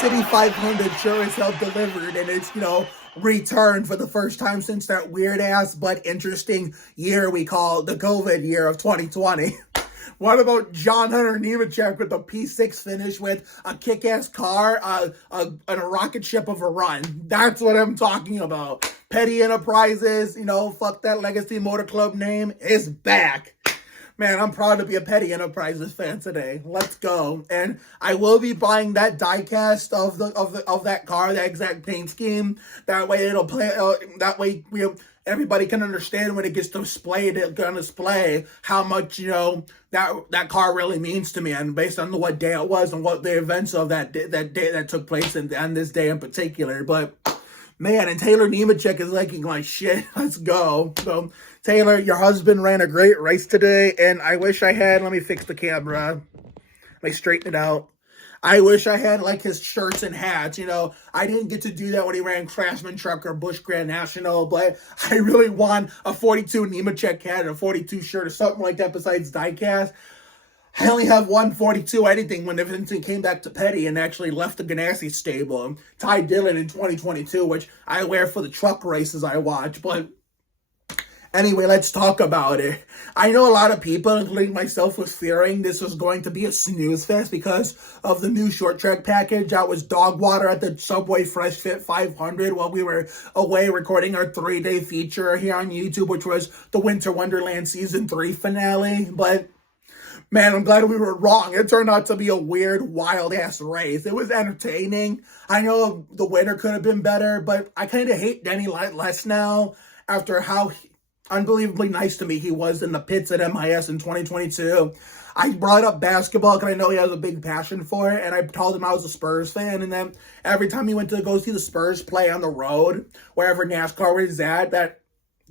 City 500 sure as hell delivered, and it's, returned for the first time since that weird-ass but interesting year we call the COVID year of 2020. What about John Hunter Nemechek with a P6 finish with a kick-ass car and a rocket ship of a run? That's what I'm talking about. Petty Enterprises, fuck that Legacy Motor Club name, is back. Man, I'm proud to be a Petty Enterprises fan today. Let's go. And I will be buying that diecast of that car, that exact paint scheme. That way it'll play. That way everybody can understand when it gets displayed on display how much that car really means to me, and based on what day it was and what the events of that day that took place on this day in particular. But man, and Taylor Nemechek is liking like shit. Let's go. So, Taylor, your husband ran a great race today, and I wish I had, let me fix the camera. Let me straighten it out. I wish I had, like, his shirts and hats, I didn't get to do that when he ran Craftsman Truck or Busch Grand National, but I really want a 42 Nemechek hat and a 42 shirt or something like that besides diecast. I only have 142 anything when Vincent came back to Petty and actually left the Ganassi stable. Ty Dillon in 2022, which I wear for the truck races I watch. But anyway, let's talk about it. I know a lot of people, including myself, was fearing this was going to be a snooze fest because of the new short track package that was dog water at the Subway Fresh Fit 500 while we were away recording our 3-day feature here on YouTube, which was the Winter Wonderland Season 3 finale. But man, I'm glad we were wrong. It turned out to be a weird, wild-ass race. It was entertaining. I know the winner could have been better, but I kind of hate Denny less now after how unbelievably nice to me he was in the pits at MIS in 2022. I brought up basketball because I know he has a big passion for it, and I told him I was a Spurs fan, and then every time he went to go see the Spurs play on the road, wherever NASCAR was at,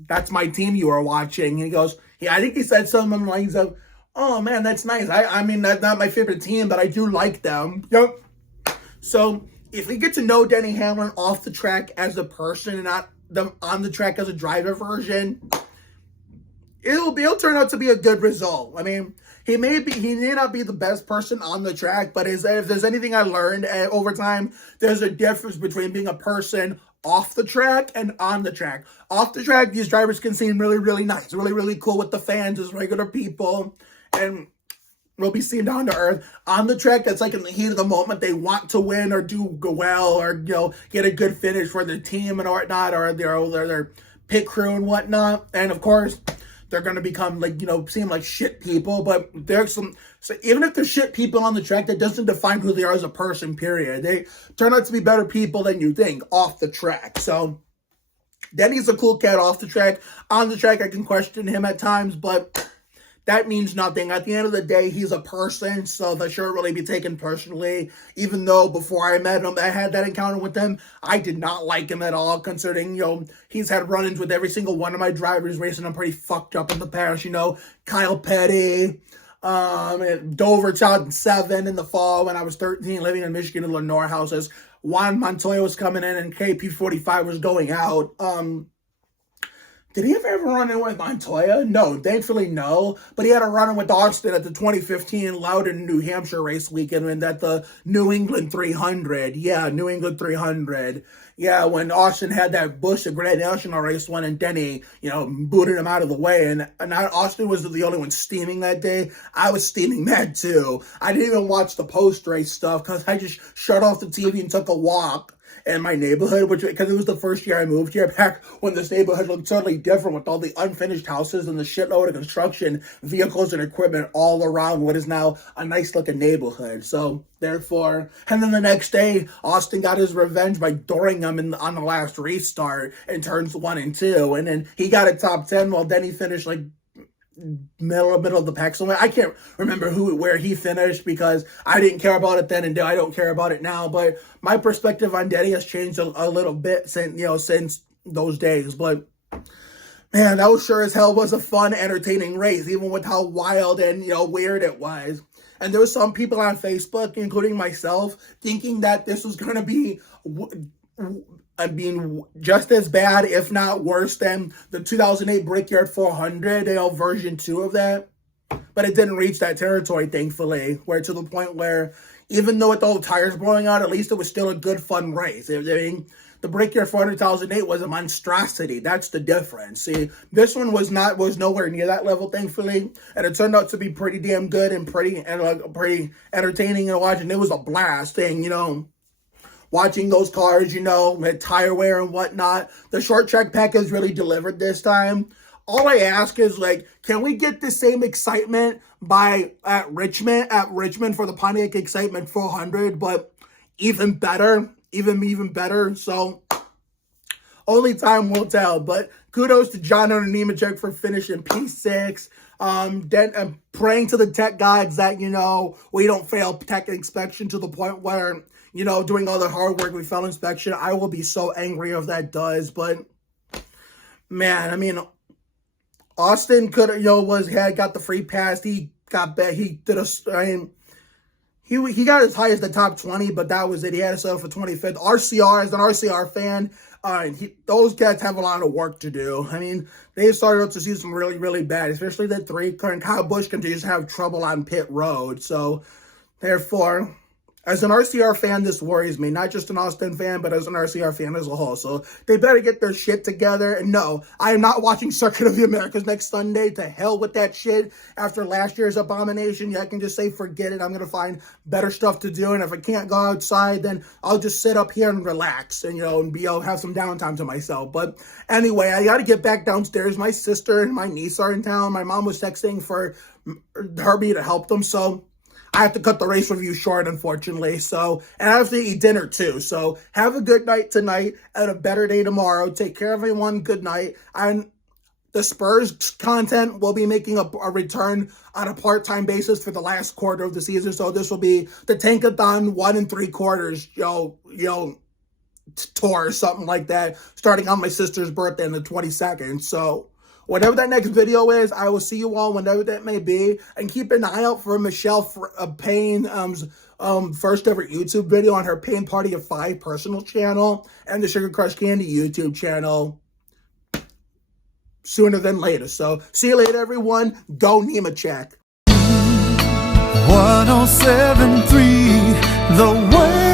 that's my team you are watching. And he goes, yeah, I think he said something along the lines of, oh, man, that's nice. I mean, that's not my favorite team, but I do like them. Yep. So if we get to know Denny Hamlin off the track as a person and not on the track as a driver version, it'll turn out to be a good result. I mean, he may not be the best person on the track, but if there's anything I learned over time, there's a difference between being a person off the track and on the track. Off the track, these drivers can seem really, really nice, really, really cool with the fans as regular people, and will be seen down to earth. On the track, that's like in the heat of the moment, they want to win or do well or get a good finish for their team and whatnot, or their pit crew and whatnot. And of course, they're going to become seem like shit people, but so even if they're shit people on the track, that doesn't define who they are as a person, period. They turn out to be better people than you think off the track. So Denny's a cool cat off the track. On the track, I can question him at times, but that means nothing. At the end of the day, he's a person, so that shouldn't really be taken personally. Even though before I met him, I had that encounter with him, I did not like him at all, considering, he's had run-ins with every single one of my drivers racing. I'm pretty fucked up in the past, Kyle Petty, Dover 2007 in the fall when I was 13, living in Michigan in Lenore houses. Juan Montoya was coming in and KP45 was going out. Did he ever run in with Montoya? No, thankfully no. But he had a run-in with Austin at the 2015 Loudon, New Hampshire race weekend and at the New England 300. Yeah, New England 300. Yeah, when Austin had that Busch, the Grand National race one, and Denny, booted him out of the way. And Austin was the only one steaming that day. I was steaming mad too. I didn't even watch the post-race stuff because I just shut off the TV and took a walk in my neighborhood, because it was the first year I moved here, back when this neighborhood looked totally different with all the unfinished houses and the shitload of construction, vehicles, and equipment all around what is now a nice-looking neighborhood. So, therefore, and then the next day, Austin got his revenge by dooring him on the last restart in turns 1 and 2, and then he got a top 10 while Denny finished, middle of the pack somewhere. I can't remember where he finished because I didn't care about it then, and I don't care about it now. But my perspective on Denny has changed a little bit since those days. But man, that was sure as hell was a fun, entertaining race, even with how wild and weird it was. And there were some people on Facebook, including myself, thinking that this was going to be just as bad, if not worse, than the 2008 Brickyard 400, version 2 of that. But it didn't reach that territory, thankfully, to the point where, even though with the old tires blowing out, at least it was still a good fun race. I mean, the Brickyard 400,008 was a monstrosity. That's the difference. See, this one was nowhere near that level, thankfully, and it turned out to be pretty damn good and pretty entertaining to watch. And it was a blast thing, watching those cars, with tire wear and whatnot. The short track package really delivered this time. All I ask is, can we get the same excitement at Richmond for the Pontiac Excitement 400, but even better, even better. So only time will tell. But kudos to John and Nemechek for finishing P6. I'm praying to the tech gods that, we don't fail tech inspection to the point where, doing all the hard work we fail inspection. I will be so angry if that does. But man, I mean, Austin got the free pass. He got as high as the top 20, but that was it. He had to settle for 25th. RCR, as an RCR fan, those guys have a lot of work to do. I mean, they started out to see some really, really bad, especially the 3. Kyle Busch continues to have trouble on pit road. So, therefore, as an RCR fan, this worries me. Not just an Austin fan, but as an RCR fan as a whole. So they better get their shit together. And no, I am not watching Circuit of the Americas next Sunday. To hell with that shit. After last year's abomination, I can just say forget it. I'm going to find better stuff to do. And if I can't go outside, then I'll just sit up here and relax and, have some downtime to myself. But anyway, I got to get back downstairs. My sister and my niece are in town. My mom was texting for Herbie to help them. So I have to cut the race review short, unfortunately. So, and I have to eat dinner too. So, have a good night tonight and a better day tomorrow. Take care, everyone. Good night. And the Spurs content will be making a return on a part-time basis for the last quarter of the season. So, this will be the Tankathon 1 3/4, tour or something like that, starting on my sister's birthday on the 22nd. So, whatever that next video is, I will see you all whenever that may be. And keep an eye out for Michelle Payne first ever YouTube video on her Payne Party of 5 personal channel and the Sugar Crush Candy YouTube channel sooner than later. So see you later, everyone. Go Nemechek. 107.3 The Way.